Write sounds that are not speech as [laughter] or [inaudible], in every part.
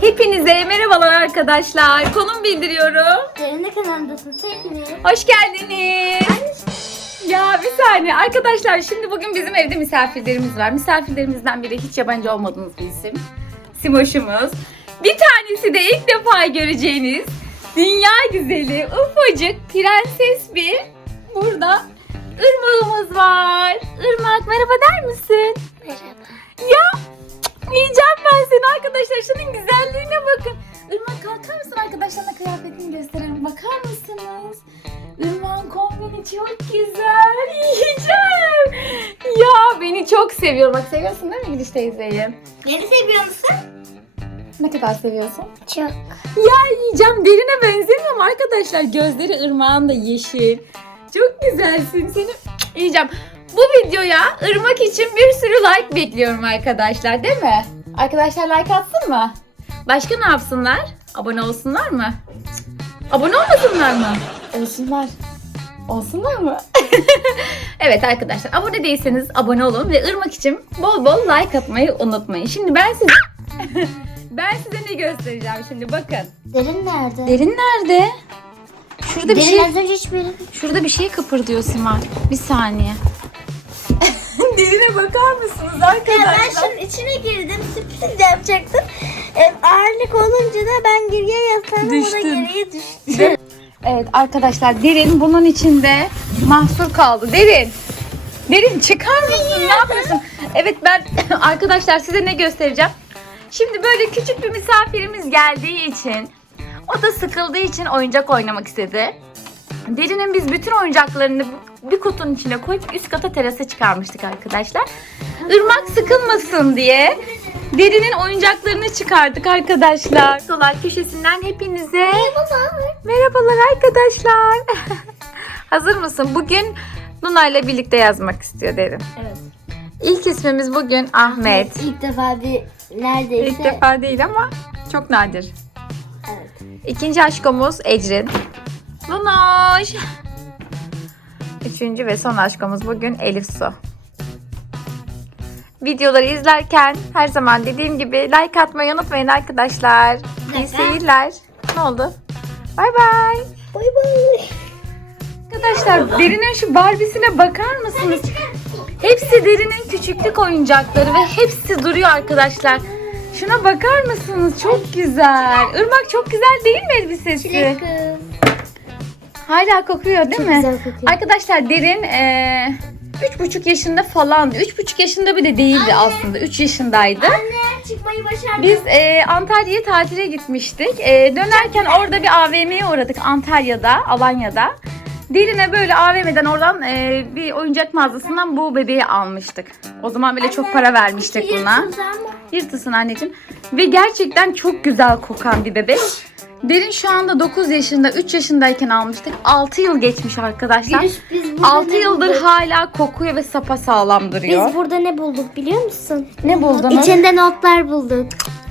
Hepinize merhabalar arkadaşlar. Konum bildiriyorum. Derine kanalındasın hepiniz. Hoş geldiniz. Ya bir saniye arkadaşlar şimdi bugün bizim evde misafirlerimiz var. Misafirlerimizden biri hiç yabancı olmadığınız bir isim. Simoş'umuz. Bir tanesi de ilk defa göreceğiniz dünya güzeli ufacık prenses bir burada ırmağımız var. Irmak merhaba der misin? Merhaba. Ya yiyeceğim ben seni arkadaşlar. Şunun güzelliğine bakın. Irmak kalkar mısın arkadaşlarına kıyafetini gösterelim. Bakar mısınız? Irmak'ın kombini çok güzel. [laughs] Yiyeceğim. Ya beni çok seviyor. Bak seviyorsun değil mi Gidiş teyzeyi? Beni seviyor musun? Ne kadar seviyorsun? Çok. Ya yiyeceğim. Derine benzemiyor mu arkadaşlar? Gözleri ırmağın da yeşil. Çok güzelsin. Seni yiyeceğim. Bu videoya ırmak için bir sürü like bekliyorum arkadaşlar değil mi? Arkadaşlar like atsın mı? Başka ne yapsınlar? Abone olsunlar mı? Abone olmasınlar mı? Olsunlar. Olsunlar mı? [laughs] evet arkadaşlar abone değilseniz abone olun ve ırmak için bol bol like atmayı unutmayın. Şimdi ben size [laughs] ben size ne göstereceğim şimdi bakın. Derin nerede? Derin nerede? Şurada bir Derin şey az önce hiçbir şurada bir şey kıpırdıyor Simay. Bir saniye. Derine bakar mısınız arkadaşlar? Ben şunun içine girdim. Sürpriz yapacaktım. Ee, ağırlık olunca da ben geriye yaslandım. O da Düştün. geriye düştü. Evet arkadaşlar Derin bunun içinde mahsur kaldı. Derin. Derin çıkar mısın? Ne yapıyorsun? Evet ben [coughs] arkadaşlar size ne göstereceğim. Şimdi böyle küçük bir misafirimiz geldiği için o da sıkıldığı için oyuncak oynamak istedi. Derin'in biz bütün oyuncaklarını bir kutunun içine koyup üst kata terasa çıkarmıştık arkadaşlar. Irmak sıkılmasın diye Derin'in oyuncaklarını çıkardık arkadaşlar. Dolar köşesinden hepinize merhabalar arkadaşlar. [laughs] Hazır mısın? Bugün Luna ile birlikte yazmak istiyor Derin. Evet. İlk ismimiz bugün Ahmet. İlk defa bir neredeyse. İlk defa değil ama çok nadir. Evet. İkinci aşkımız Ecrin. Lunoş. Üçüncü ve son aşkımız bugün Elif Su. Videoları izlerken her zaman dediğim gibi like atmayı unutmayın arkadaşlar. İyi seyirler. Ne oldu? Bay bay. Bay bay. Arkadaşlar Derin'in şu Barbie'sine bakar mısınız? Hepsi Derin'in küçüklük oyuncakları ve hepsi duruyor arkadaşlar. Şuna bakar mısınız? Çok güzel. Irmak çok güzel değil mi elbisesi? Çilek kız. Hala kokuyor değil Çok mi? güzel kokuyor. Arkadaşlar Derin eee, üç buçuk yaşında falandı. Üç buçuk yaşında bile değildi aslında. Üç yaşındaydı. Anne çıkmayı başardım. Biz eee, Antalya'ya tatile gitmiştik. Eee, dönerken orada bir AVM'ye uğradık Antalya'da, Alanya'da. Derin'e böyle AVM'den oradan eee, bir oyuncak mağazasından bu bebeği almıştık. O zaman bile çok para vermiştik buna. yırtıldı ama. Yırtısın anneciğim. Ve gerçekten çok güzel kokan bir bebek. [laughs] Derin şu anda 9 yaşında, 3 yaşındayken almıştık. 6 yıl geçmiş arkadaşlar. Biz, biz burada 6 ne yıldır bulduk? hala kokuyor ve sapa sağlam duruyor. Biz burada ne bulduk biliyor musun? Ne buldunuz? İçinde notlar bulduk.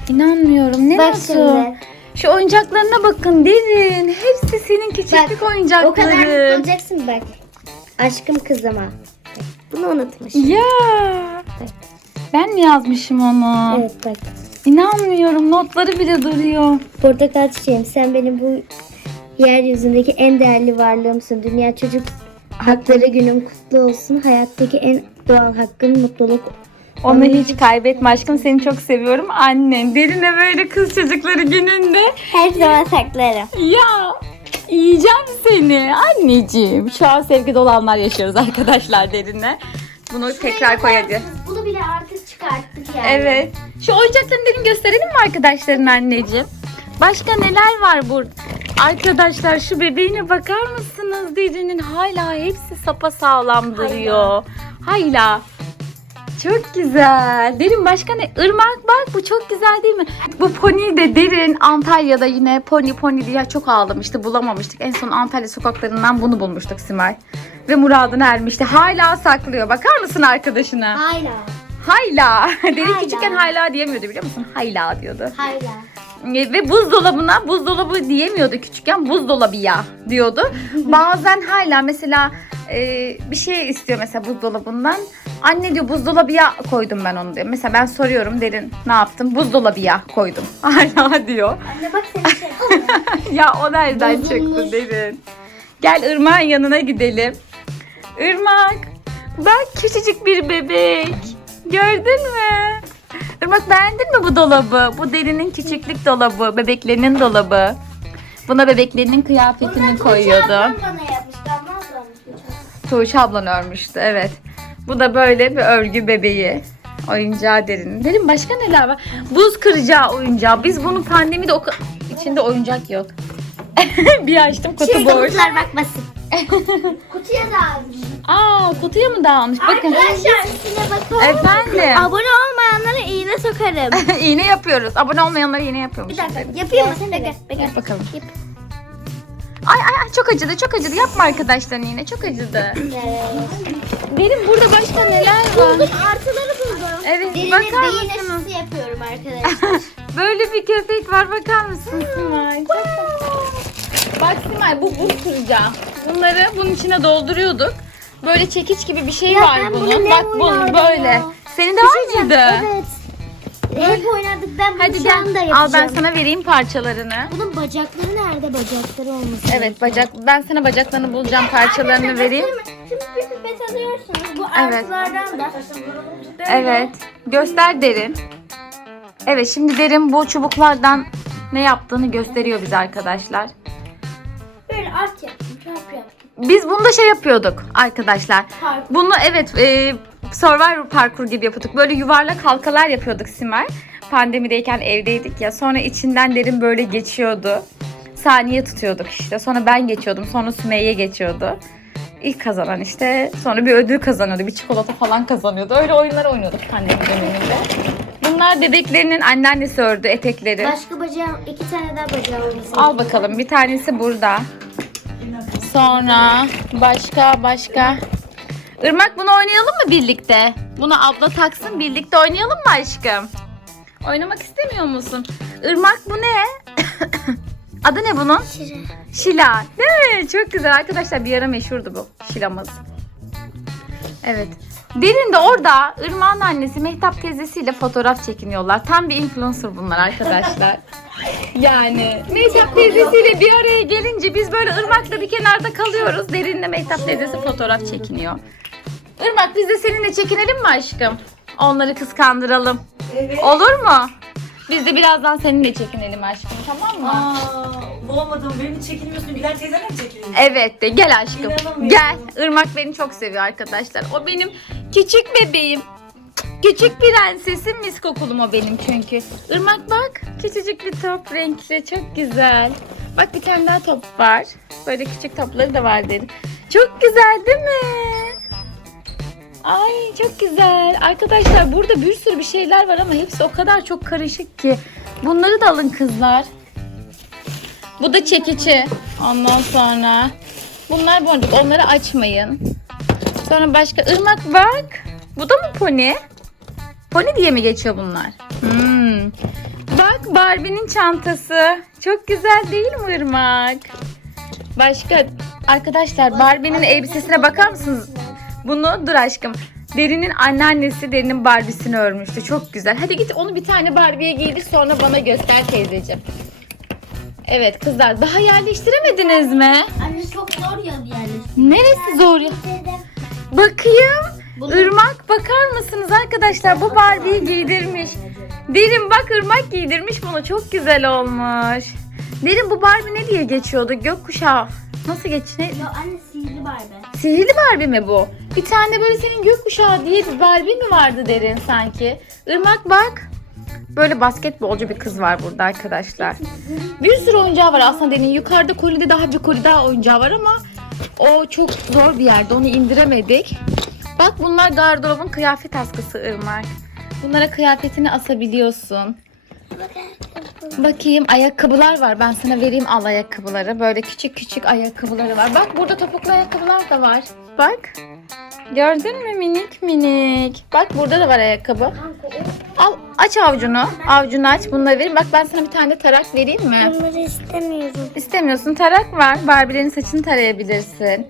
İnanmıyorum. Ne Bak nasıl? şimdi. Şu oyuncaklarına bakın Derin. Hepsi senin küçüklük O kadar oyuncakların. bulacaksın bak. Aşkım kızıma. Bunu unutmuş. Ya. Ben mi yazmışım onu? Evet bak. İnanmıyorum. Notları bile duruyor. Portakal çiçeğim sen benim bu yeryüzündeki en değerli varlığımsın. Dünya Çocuk Hakları Günün kutlu olsun. Hayattaki en doğal hakkın mutluluk. Onu hiç kaybetme aşkım. Seni çok seviyorum. Annen. Derine böyle kız çocukları gününde. Her zaman saklarım. Ya yiyeceğim seni anneciğim. Şu an sevgi dolu anlar yaşıyoruz arkadaşlar derinle. Bunu tekrar koyacağız. Bunu bile artık çıkarttık yani. Evet. Şu oyuncaklarını derin gösterelim mi arkadaşların anneciğim? Başka neler var burada? Arkadaşlar şu bebeğine bakar mısınız? Derinin hala hepsi sapa sağlam duruyor. Hala. Çok güzel. Derin başka ne? Irmak bak bu çok güzel değil mi? Bu pony de derin Antalya'da yine pony pony diye çok ağlamıştı. Bulamamıştık. En son Antalya sokaklarından bunu bulmuştuk Simay. Ve muradına ermişti. Hala saklıyor. Bakar mısın arkadaşına? Hala. Hayla. [laughs] Derin Hayla. küçükken hayla diyemiyordu biliyor musun? Hayla diyordu. Hala. E, Ve buzdolabına buzdolabı diyemiyordu küçükken buzdolabı ya diyordu. [laughs] Bazen hala mesela e, bir şey istiyor mesela buzdolabından. Anne diyor buzdolabıya koydum ben onu diyor. Mesela ben soruyorum derin ne yaptın? Buzdolabıya koydum. [laughs] Hala diyor. Anne bak senin şey. [laughs] ya o nereden çıktı derin? Gel Irmak'ın yanına gidelim. Irmak bak küçücük bir bebek. Gördün mü? Irmak beğendin mi bu dolabı? Bu derinin küçüklük dolabı, bebeklerinin dolabı. Buna bebeklerinin kıyafetini koyuyordu. ama ablam Tuğçe ablan örmüştü evet. Bu da böyle bir örgü bebeği. Oyuncağı derin. Derin başka neler var? Buz kıracağı oyuncağı. Biz bunu pandemide o içinde oyuncak yok. [laughs] bir açtım kutu boş. Çocuklar bakmasın. [laughs] Kutuya da almış. Aa kutuya mı dağılmış? Bakın. Arkadaşlar üstüne bakın. Efendim. Abone olmayanlara iğne sokarım. [laughs] iğne yapıyoruz. Abone olmayanlara iğne yapıyormuş. Bir dakika yapayım mı? Bekle, bekle. Yap bakalım. Yap. Ay ay ay çok acıdı çok acıdı. Yapma arkadaşların iğne çok acıdı. Derin burada başka neler var? Artıları buldum. Evet Derine bakar beyin mısınız? aşısı yapıyorum arkadaşlar. [laughs] Böyle bir köpek var bakar mısın Simay? Bak Simay bu buz kıracağı. Bunları bunun içine dolduruyorduk. Böyle çekiç gibi bir şey Ya var ben bunun. bunu ne Bak bunu oynardım böyle. ya? Senin de var mıydı? evet. Hep oynadık ben bunu Hadi şu gel. anda Al yapacağım. ben sana vereyim parçalarını. Bunun bacakları nerede bacakları olması Evet bacak ben sana bacaklarını bulacağım parçalarını vereyim. Şimdi bir pipet alıyorsunuz. Bu Evet. artılardan da. Böyle Evet. Göster derin. Evet şimdi derin bu çubuklardan ne yaptığını gösteriyor bize arkadaşlar. Böyle art yaptım. Çarpı yaptım. Biz bunu da şey yapıyorduk arkadaşlar. Parkur. Bunu evet e, Survivor parkur gibi yapıyorduk. Böyle yuvarlak halkalar yapıyorduk Simay. Pandemideyken evdeydik ya. Sonra içinden derin böyle geçiyordu. Saniye tutuyorduk işte. Sonra ben geçiyordum. Sonra Sümeyye geçiyordu. İlk kazanan işte. Sonra bir ödül kazanıyordu. Bir çikolata falan kazanıyordu. Öyle oyunlar oynuyorduk pandemi döneminde. Bunlar bebeklerinin anneannesi ördü etekleri. Başka bacağım, iki tane daha bacağım olması. Al bakalım. Bir tanesi burada. Sonra başka başka. Irmak bunu oynayalım mı birlikte? Bunu abla taksın birlikte oynayalım mı aşkım? Oynamak istemiyor musun? Irmak bu ne? [coughs] Adı ne bunun? Şire. Şila. Değil mi? Çok güzel arkadaşlar. Bir ara meşhurdu bu şilamız. Evet. Derin de orada Irmak'ın annesi Mehtap teyzesiyle fotoğraf çekiniyorlar. Tam bir influencer bunlar arkadaşlar. [laughs] Yani Mehtap teyzesiyle bir araya gelince biz böyle Irmak'la bir kenarda kalıyoruz. Derinle Mehtap teyzesi fotoğraf çekiniyor. Irmak biz de seninle çekinelim mi aşkım? Onları kıskandıralım. Evet. Olur mu? Biz de birazdan seninle çekinelim aşkım tamam mı? Aa, bulamadım. Beni çekilmiyorsun. Gülen teyzenle mi çekiliyorsun? Evet de gel aşkım. İnanamıyorum. Gel. Irmak beni çok seviyor arkadaşlar. O benim küçük bebeğim. Küçük prensesim mis kokulum o benim çünkü. Irmak bak. Küçücük bir top renkli. Çok güzel. Bak bir tane daha top var. Böyle küçük topları da var dedim. Çok güzel değil mi? Ay çok güzel. Arkadaşlar burada bir sürü bir şeyler var ama hepsi o kadar çok karışık ki. Bunları da alın kızlar. Bu da çekici. Ondan sonra bunlar boncuk. Onları açmayın. Sonra başka ırmak bak. Bu da mı pony? Pony diye mi geçiyor bunlar? Hmm. Bak Barbie'nin çantası. Çok güzel değil mi ırmak? Başka arkadaşlar Barbie'nin elbisesine bakar mısınız? Bunu dur aşkım. Derin'in anneannesi Derin'in Barbie'sini örmüştü. Çok güzel. Hadi git onu bir tane Barbie'ye giydir sonra bana göster teyzeciğim. Evet kızlar daha yerleştiremediniz mi? Anne çok zor ya yerleştirmek. Neresi zor ya? Bakayım. Irmak bakar mısınız arkadaşlar? Bu Barbie'yi giydirmiş. Derin bak Irmak giydirmiş bunu. Çok güzel olmuş. Derin bu Barbie ne diye geçiyordu? Gökkuşağı. Nasıl geç? Ne? Ya anne sihirli Barbie. Sihirli Barbie mi bu? Bir tane böyle senin gökkuşağı diye bir Barbie mi vardı derin sanki? Irmak bak. Böyle basketbolcu bir kız var burada arkadaşlar. Bir sürü oyuncağı var aslında derin. Yukarıda kolide daha bir koli daha oyuncağı var ama o çok zor bir yerde. Onu indiremedik. Bak bunlar gardırobun kıyafet askısı Irmak. Bunlara kıyafetini asabiliyorsun. Bakayım ayakkabılar var. Ben sana vereyim al ayakkabıları. Böyle küçük küçük ayakkabıları var. Bak burada topuklu ayakkabılar da var. Bak. Gördün mü minik minik. Bak burada da var ayakkabı. Al aç avucunu. Avucunu aç. Bunları vereyim. Bak ben sana bir tane de tarak vereyim mi? Bunları istemiyorum. İstemiyorsun. Tarak var. Barbie'lerin saçını tarayabilirsin.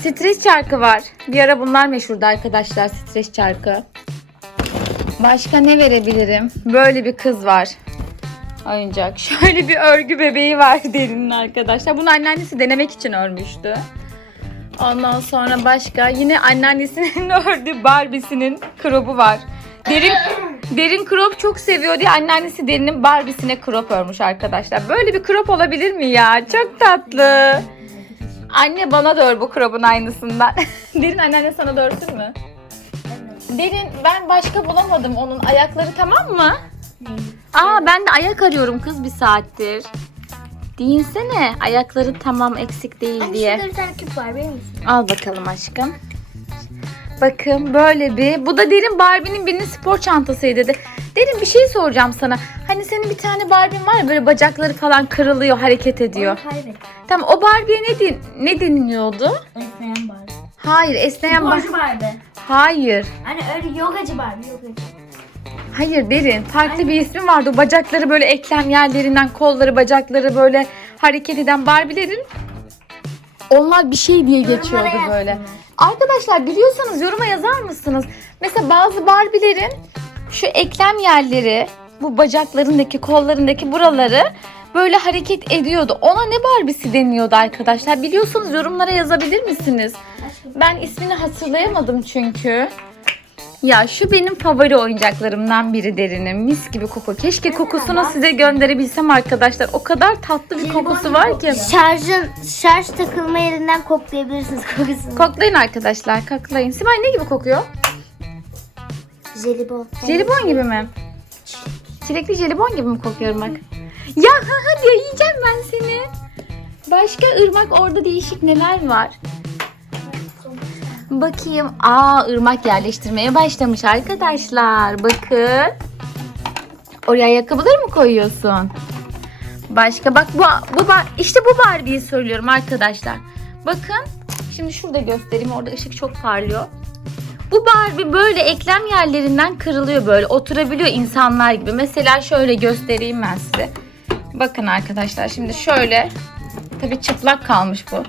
Stres çarkı var. Bir ara bunlar meşhurdu arkadaşlar stres çarkı. Başka ne verebilirim? Böyle bir kız var. Oyuncak. [laughs] Şöyle bir örgü bebeği var derinin arkadaşlar. Bunu anneannesi denemek için örmüştü. Ondan sonra başka yine anneannesinin [laughs] ördüğü Barbie'sinin krobu var. Derin Derin crop çok seviyor diye anneannesi Derin'in Barbie'sine crop örmüş arkadaşlar. Böyle bir crop olabilir mi ya? Çok tatlı. Anne bana da ör bu crop'un aynısından. [laughs] Derin anneanne sana da örsün mü? Derin ben başka bulamadım onun ayakları tamam mı? Aa ben de ayak arıyorum kız bir saattir. Değinsene ayakları tamam eksik değil diye. Şurada bir tane küp var benim misin? Al bakalım aşkım. Bakın böyle bir. Bu da Derin Barbie'nin birinin spor çantasıydı dedi. Derin bir şey soracağım sana. Hani senin bir tane Barbie'n var ya böyle bacakları falan kırılıyor, hareket ediyor. Onu kaybettim. Tamam o Barbie'ye ne, din- ne deniliyordu? Esneyen var. Hayır esneyen Barbie. Sporcu vardı. Hayır. Hani öyle yogacı var yogacı. Hayır derin. Farklı bir ismi vardı. O bacakları böyle eklem yerlerinden kolları bacakları böyle hareket eden Barbie'lerin onlar bir şey diye geçiyordu Yorumlara böyle. yazsınlar. Arkadaşlar biliyorsanız yoruma yazar mısınız? Mesela bazı Barbie'lerin şu eklem yerleri bu bacaklarındaki kollarındaki buraları böyle hareket ediyordu. Ona ne Barbie'si deniyordu arkadaşlar? Biliyorsanız yorumlara yazabilir misiniz? Ben ismini hatırlayamadım çünkü. Ya şu benim favori oyuncaklarımdan biri derinin. Mis gibi koku. Keşke kokusunu size gönderebilsem arkadaşlar. O kadar tatlı bir kokusu var ki. Şarjın şarj takılma yerinden koklayabilirsiniz kokusunu. Koklayın arkadaşlar. Koklayın. Sibel ne gibi kokuyor? Jelibon. Jelibon gibi mi? Çilekli jelibon gibi mi kokuyorum bak? Ya ha hadi ya, yiyeceğim ben seni. Başka ırmak orada değişik neler var? Bakayım. Aa ırmak yerleştirmeye başlamış arkadaşlar. Bakın. Oraya ayakkabıları mı koyuyorsun? Başka bak bu, bu işte bu Barbie'yi söylüyorum arkadaşlar. Bakın. Şimdi şurada göstereyim. Orada ışık çok parlıyor. Bu Barbie böyle eklem yerlerinden kırılıyor böyle. Oturabiliyor insanlar gibi. Mesela şöyle göstereyim ben size. Bakın arkadaşlar şimdi şöyle. Tabii çıplak kalmış bu.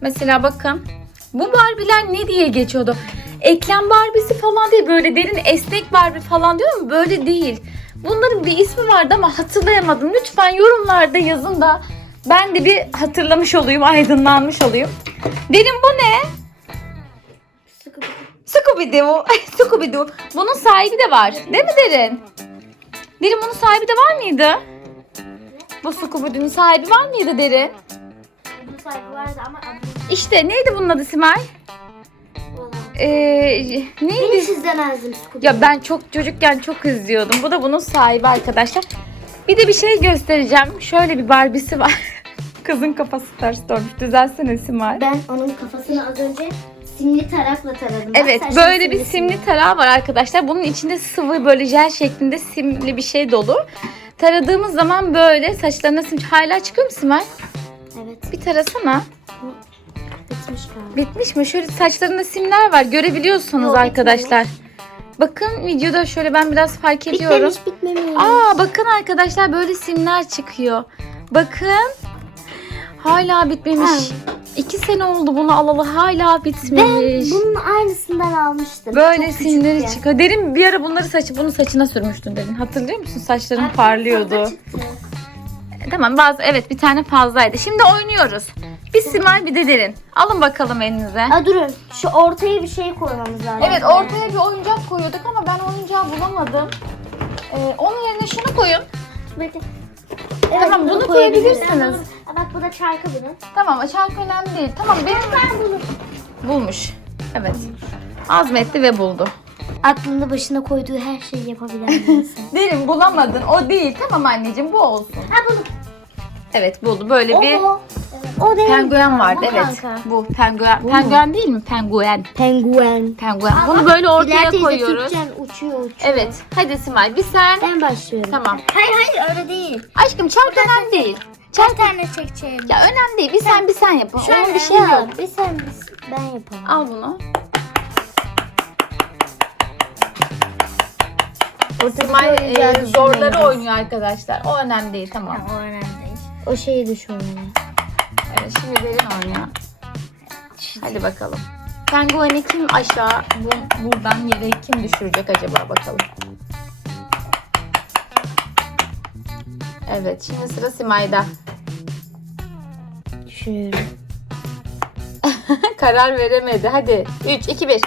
Mesela bakın. Bu Barbie'ler ne diye geçiyordu? Eklem Barbie'si falan değil. Böyle derin esnek Barbie falan diyor mu? Böyle değil. Bunların bir ismi vardı ama hatırlayamadım. Lütfen yorumlarda yazın da ben de bir hatırlamış olayım, aydınlanmış olayım. Derin bu ne? Scooby-Doo. Scooby-Doo. [laughs] Bunun sahibi de var. Değil mi Derin? Derin bunun sahibi de var mıydı? Bu Scooby-Doo'nun sahibi var mıydı Derin? Bu sahibi vardı ama adı İşte neydi bunun adı Simay? Ee, neydi? hiç izlemezdim Scooby. Ya ben çok çocukken çok izliyordum. Bu da bunun sahibi arkadaşlar. Bir de bir şey göstereceğim. Şöyle bir Barbie'si var. [laughs] Kızın kafası ters dönmüş. Düzelsene Simay. Ben onun kafasını az önce simli tarakla taradım. Bak, Evet saçım böyle bir simli simli tarağı var arkadaşlar. Bunun içinde sıvı böyle jel şeklinde simli bir şey dolu. Taradığımız zaman böyle saçlarına sim... Hala çıkıyor mu Simay? Evet. Bir tarasana. Bitmiş galiba. Bitmiş mi? Şöyle saçlarında simler var. Görebiliyorsunuz Yok, arkadaşlar. Bakın videoda şöyle ben biraz fark ediyorum. Bitmemiş bitmemiş. Aa bakın arkadaşlar böyle simler çıkıyor. Bakın. Hala bitmemiş. İki sene oldu bunu alalı hala ben bitmemiş. bunun aynısından almıştım. Böyle Çok simleri küçükken. çıkıyor. Derin bir ara bunları saçı bunu saçına sürmüştün derin. Hatırlıyor musun? Saçların Artık parlıyordu. Tamam bazı evet bir tane fazlaydı. Şimdi oynuyoruz. Bir Simay bir de derin. Alın bakalım elinize. Aa, durun. Şu ortaya bir şey koymamız lazım. Evet ortaya bir oyuncak koyuyorduk ama ben oyuncağı bulamadım. Ee, onun yerine şunu koyun. Bekle. Tamam, bunu koyabilirsiniz. Aa, Bak bu da çarkı bunun. Tamam şarkı önemli değil. Tamam benim... Ben bunu. Bulmuş. Evet. Azmetti ve buldu. Aklında başına koyduğu her şeyi yapabilen bir insan. [laughs] Derin bulamadın. O değil. Tamam anneciğim bu olsun. ha bunu. Evet buldu. Böyle bir O. O değil. penguen vardı. Evet. kanka. Bu penguen. Bu mu? penguen değil mi? Penguen. Penguen. Penguen. Bunu böyle ortaya Bilal teyze koyuyoruz. Türkçen uçuyor uçuyor. Evet. Hadi Simay bir sen. Ben başlıyorum. Tamam. Hayır hayır öyle değil. Aşkım çark önemli değil. Kaç tane çekeceğim? Ya önemli değil. Bir sen bir sen yapın. Şöyle Onun bir şey yok. Bir sen bir ben yapalım. Al bunu. Simay e, zorları oynuyor arkadaşlar. O önemli değil. Tamam. O önemli değil. O şeyi düşünmeli. Şimdi derin oynuyor. Hadi bakalım. Penguen'i kim aşağı bu, buradan yere kim düşürecek acaba bakalım. Evet şimdi sıra Simay'da. Düşünüyorum. [laughs] Karar veremedi. Hadi 3 2 1.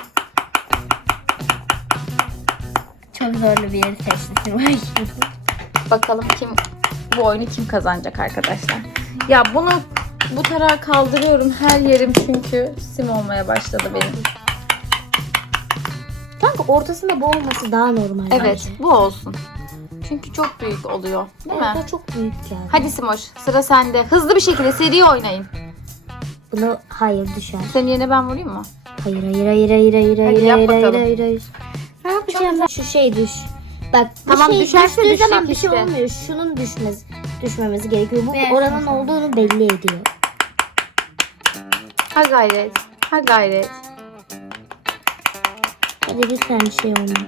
Çok zorlu bir yeri seçtim. Ay. Bakalım kim bu oyunu kim kazanacak arkadaşlar. Ya bunu bu tarafa kaldırıyorum her yerim çünkü sim olmaya başladı benim. Kanka ortasında bu olması daha normal. Evet bu olsun. Çünkü çok büyük oluyor değil Evet, mi? çok büyük yani. Hadi Simoş sıra sende. Hızlı bir şekilde seri oynayın. Bunu hayır düşer. Senin yerine ben vurayım mı? Hayır hayır hayır hayır hayır hayır hayır hayır hayır hayır. Ne yapacağım ben? Şu şey düş. Bak bu Tamam, şey düşerse düşecek zaman bir şey işte. olmuyor. Şunun düşmesi, düşmemesi gerekiyor. Bu oranın olduğunu belli ediyor. Ha gayret. Ha gayret. Hadi lütfen bir şey olmuyor.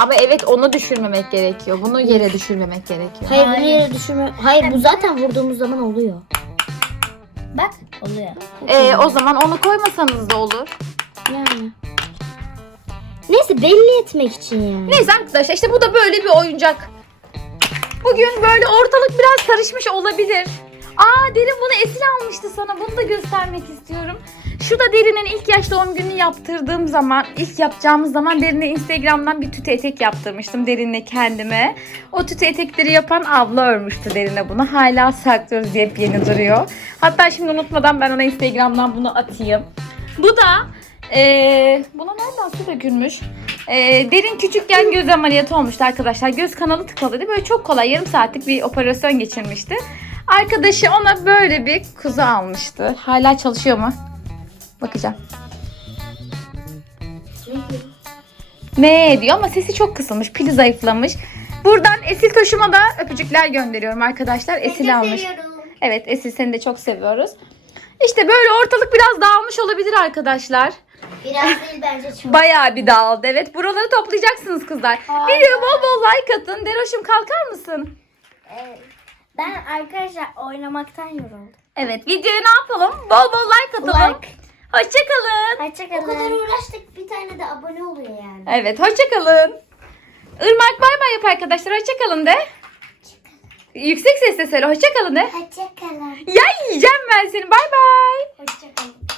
Ama evet onu düşürmemek gerekiyor. Bunu yere düşürmemek gerekiyor. Hayır bunu yere düşürme. Hayır bu zaten vurduğumuz zaman oluyor. Bak oluyor. Ee, o zaman onu koymasanız da olur. Yani. Neyse belli etmek için yani. Neyse arkadaşlar işte bu da böyle bir oyuncak. Bugün böyle ortalık biraz karışmış olabilir. Aa Derin bunu Esil almıştı sana. Bunu da göstermek istiyorum. Şu da Derin'in ilk yaş doğum günü yaptırdığım zaman, ilk yapacağımız zaman Derin'e Instagram'dan bir tütü etek yaptırmıştım Derin'le kendime. O tütü etekleri yapan abla örmüştü Derin'e bunu. Hala saklıyoruz yepyeni duruyor. Hatta şimdi unutmadan ben ona Instagram'dan bunu atayım. Bu da ee, buna nereden su dökülmüş? Ee, derin küçükken göz ameliyatı olmuştu arkadaşlar. Göz kanalı tıkalıydı. Böyle çok kolay yarım saatlik bir operasyon geçirmişti. Arkadaşı ona böyle bir kuzu almıştı. Hala çalışıyor mu? Bakacağım. Ne diyor ama sesi çok kısılmış. Pili zayıflamış. Buradan Esil Toşum'a da öpücükler gönderiyorum arkadaşlar. Esil almış. Evet Esil seni de çok seviyoruz. İşte böyle ortalık biraz dağılmış olabilir arkadaşlar. Biraz değil bence [laughs] çok. Bayağı bir dağıldı. Evet buraları toplayacaksınız kızlar. Videoya bol bol like atın. Deroş'um kalkar mısın? Ben arkadaşlar oynamaktan yoruldum. Evet videoya ne yapalım? Bol bol like atalım. Like. Hoşçakalın. Hoşçakalın. O kadar uğraştık bir tane de abone oluyor yani. Evet hoşçakalın. Irmak bay bay yap arkadaşlar. Hoşçakalın de. Yüksek sesle söyle. Hoşçakalın de. Hoşçakalın. Ya yiyeceğim ben seni. Bay bay. Hoşçakalın.